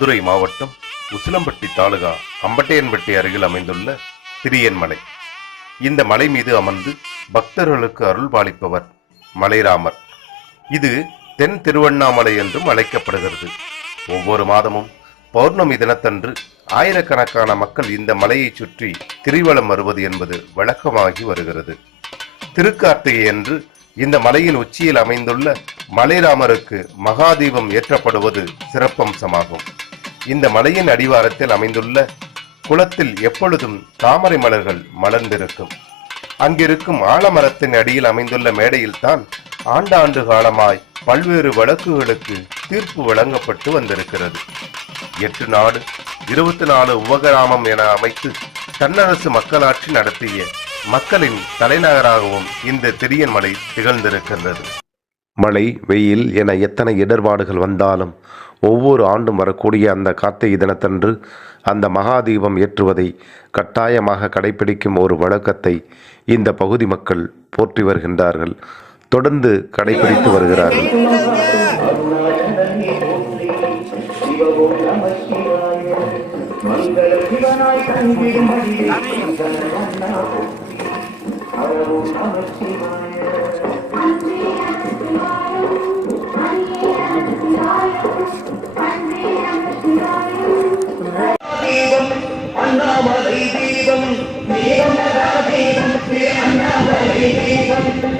மதுரை மாவட்டம் உசிலம்பட்டி தாலுகா அம்பட்டையன்பட்டி அருகில் அமைந்துள்ள திரியன்மலை இந்த மலை மீது அமர்ந்து பக்தர்களுக்கு அருள் பாலிப்பவர் மலைராமர். இது தென் திருவண்ணாமலை என்றும் அழைக்கப்படுகிறது. ஒவ்வொரு மாதமும் பௌர்ணமி தினத்தன்று ஆயிரக்கணக்கான மக்கள் இந்த மலையை சுற்றி கிரிவலம் வருவது என்பது வழக்கமாகி வருகிறது. திருக்கார்த்திகை அன்று இந்த மலையின் உச்சியில் அமைந்துள்ள மலைராமருக்கு மகாதீபம் ஏற்றப்படுவது சிறப்பம்சமாகும். இந்த மலையின் அடிவாரத்தில் அமைந்துள்ள குளத்தில் எப்பொழுதும் தாமரை மலர்கள் மலர்ந்திருக்கும். அங்கிருக்கும் ஆலமரத்தின் அடியில் அமைந்துள்ள மேடையில்தான் ஆண்டாண்டு காலமாய் பல்வேறு வழக்குகளுக்கு தீர்ப்பு வழங்கப்பட்டு வந்திருக்கிறது. எட்டு நாடு இருபத்தி நாலு உபகிராமம் என அமைத்து தன்னரசு மக்களாட்சி நடத்திய மக்களின் தலைநகராகவும் இந்த திரியன்மலை திகழ்ந்திருக்கின்றது. மழை வெயில் என எத்தனை இடர்பாடுகள் வந்தாலும் ஒவ்வொரு ஆண்டும் வரக்கூடிய அந்த கார்த்திகை தினத்தன்று அந்த மகாதீபம் ஏற்றுவதை கட்டாயமாக கடைபிடிக்கும் ஒரு வழக்கத்தை இந்த பகுதி மக்கள் போற்றி வருகின்றார்கள். தொடர்ந்து கடைபிடித்து வருகிறார்கள். மங்கள தீபம் தீபம் தீபம் தீபம்